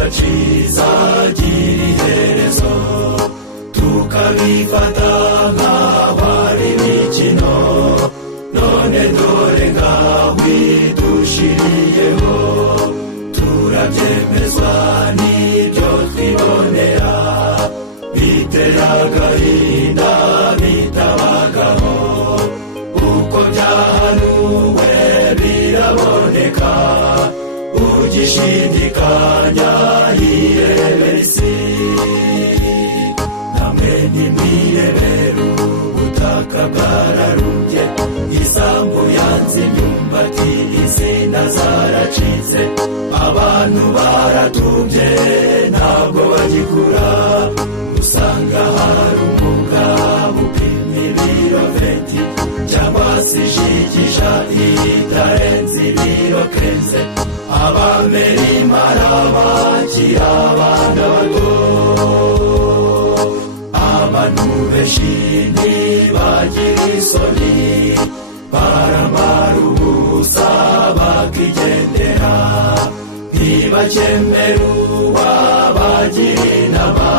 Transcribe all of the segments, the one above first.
kizagira iherezo tukabifata nk'aho ari imikino none dore ngaho idushiriyeho turabyemezwa n'ibyo twibonera bitera agahinda bitabagaho uko byahanuwe biraboneka ugishidikanya yirebera isi namwe ntimwirebera ubutaka bwararumbye isambu yanze imyumbati insina zaracitse abantu baratumbye ntabwo bagikura usanga hari umugabo upima ibiro 20 cyangwa se ijigija itarenze ibiro 15 abamera impara bakira abana bato abantu benshi ntibagira isoni baramara ubusa bakigendera ntibakemera uwabagira inama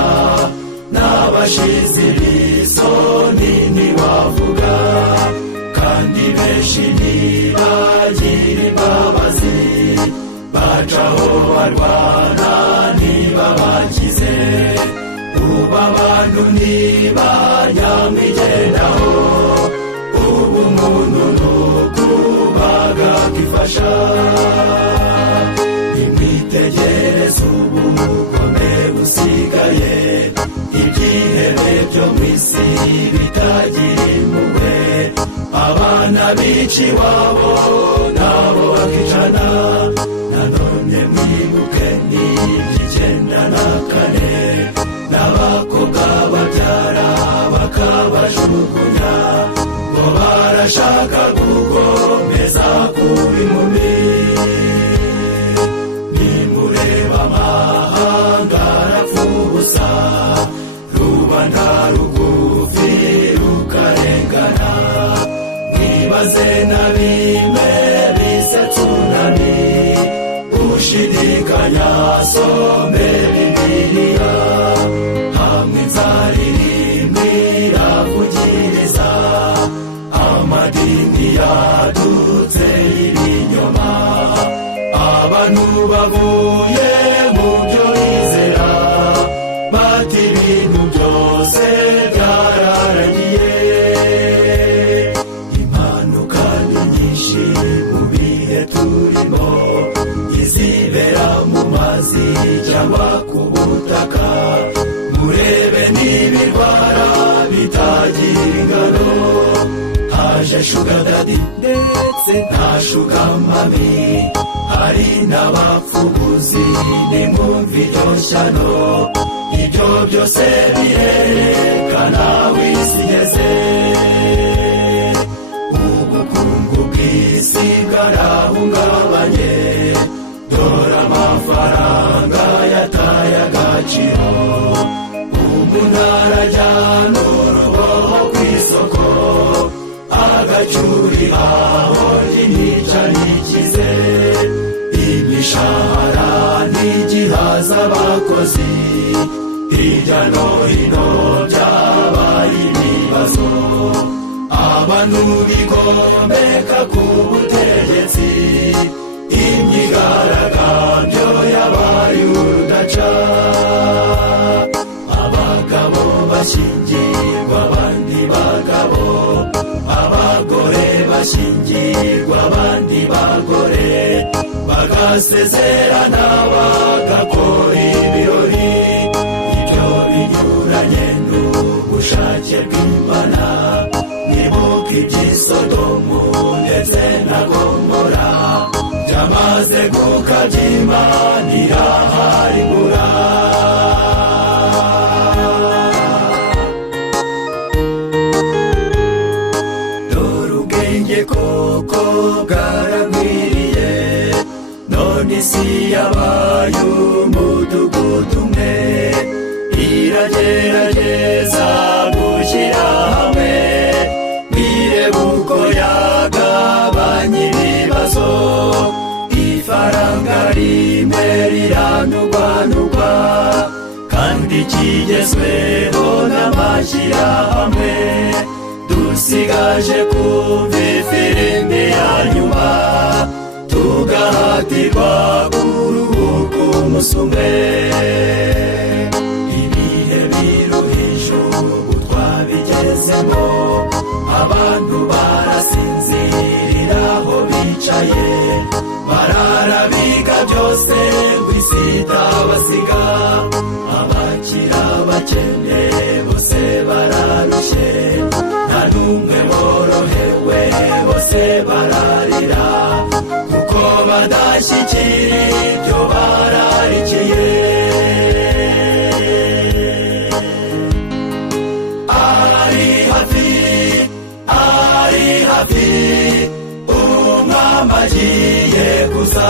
n'abashize ibisoni ntibavuga kandi benshi ntibagira imbabazi bacaho barwana ntibabakize ubu abantu ntibanyamwigendaho ubu umuntu nukubaga akifasha nimwitegereze ubugome busigaye ibyihebe byo mu isi bitagira impuhwe abana bica iwabo nabo bakicana nanone mwibuke n'94 n'abakobwa babyara bakabajugunya ngo barashaka gukomeza kuba inkumi nimureba amahanga arapfa ubusa rubanda rugufi rukarengana mwibaze na bimwe bisetsa unani ushidikanya some bibiliya hamwe inzara irimbi iravugiriza amadini yadutse ibinyoma abantu bavuye mu byo bizera bati ibintu byose byararangiye impanuka ni nyinshi mu bihe turimo izibera mu mazi cyangwa ku butaka murebe n'ibirwara bitagira ingano haje shuga dadi ndetse nta shuga mami hari n'abapfubuzi nimwumva iryo shyano ibyo byose birerekana w'isi igeze ubukungu bw'isi bwarahungabanye dore amafaranga yataye agaciro umuntu arajyana uruboho ku isoko agacyuriraho inica n'ikize imishahara ntigihaza abakozi hirya no hino byabaye ibibazo abantu bigomeka ku butegetsi imyigaragambyo yabaye urudaca abagabo bashyingirwa abandi bagabo abagore bashyingirwa abandi bagore bagasezerana bagakora ibirori ibyo binyuranye n'ubushake bw'Imana nibuka iby'isodomu ndetse na gomora byamaze gukabya Imana iraharigura dore ubwenge koko bwaragwiriye none isi yabaye umudugudu umwe iragerageza gushyira hamwe bireba uko yagabanya ibibazo ifaranga rimwe riranurwa ikigezweho n'amashyirahamwe dusigaje kumva ifirimbi ya nyuma tugahatirwa kuruhuka umunsi umwe ibihe biruhije ubu twabigezemo abantu barasinzirira aho bicaye barara biga byose ngo isi itabasiga abakira abakene bose bararushye nta n'umwe worohewe bose bararira kuko badashyikira ibyo bararikiye ari hafi umwami agiye kuza